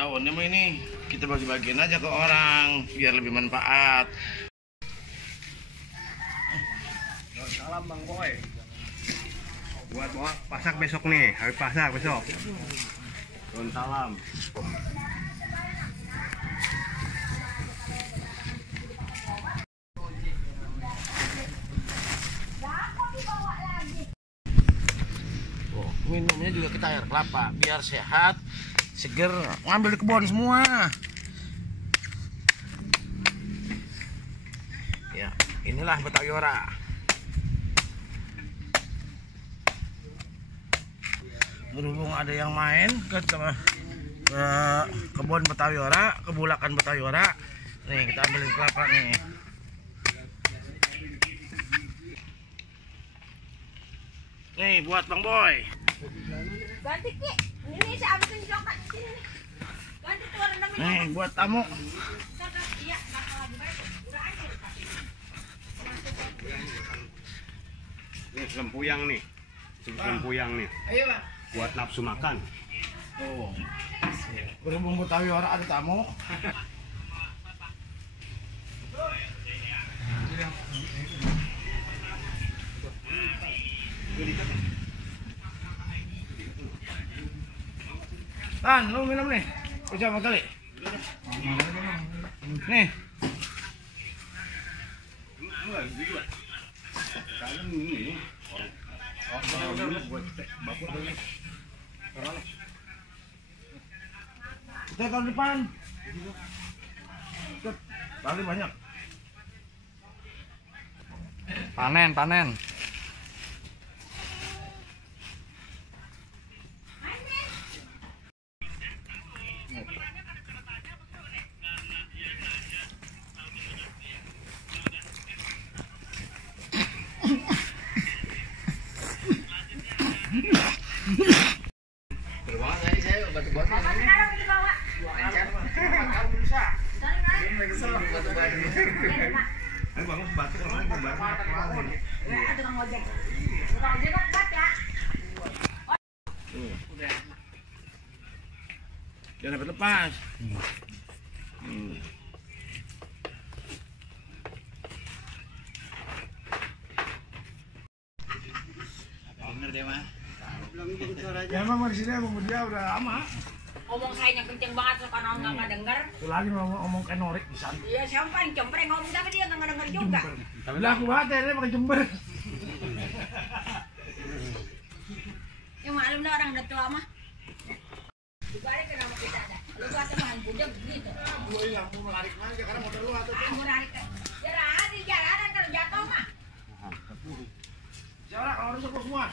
daunnya mah ini kita bagi-bagiin aja ke orang biar lebih manfaat. Salam Bang Boy. Buat bawa pasak besok nih, hari pasak besok. Salam. Minumnya juga kita air kelapa biar sehat, seger, ngambil di kebun semua. Ya, inilah Betawi Ora. Berhubung ada yang main ke kebun Betawi Ora, kebulakan Betawi Ora. Nih, kita ambilin kelapa nih. Nih buat Bang Boy. Ganti Ki, ini saya ambilin coklat sini nih. Ganti tuh rendang ini. Nih buat tamu. Iya, bakal lagi baik. Udah aja. Ini lempuyang nih. Lempuyang nih. Ayo Pak. Buat nafsu makan. Tuh. Berhubung Betawi Ora ada tamu. Tan, lu minum nih. Ucap kali. Nih. Kita kalau depan. Kali banyak. Panen. Berbangun tadi saya batu-batu Bapak ini. sekarang di bawah. Lancar. Kamu bisa. Tarik naik. Batu-batu. Iya, Pak. Ayo bangun sebatik orang mau bangun. Ya, tukang ojek. Tukang ojek kok kuat ya. Jangan dapat lepas. Bener deh mah. Ya memang di sini emang dia udah lama. Ngomong saya yang kenceng banget karena nggak denger. Itu lagi ngomong kayak norik bisa. Iya, siapa yang cempreng ngomong tapi dia nggak denger juga. Lah aku banget ya, dia pakai jember. Ya maklum dah orang udah tua mah. Dibalik ke nama kita ada. Lu gua teman budak begitu. Gua yang mau menarik aja karena motor lu atau Ah, murah itu. Ya lah, di jalanan kalau jatuh mah. Siapa kalau harus semua.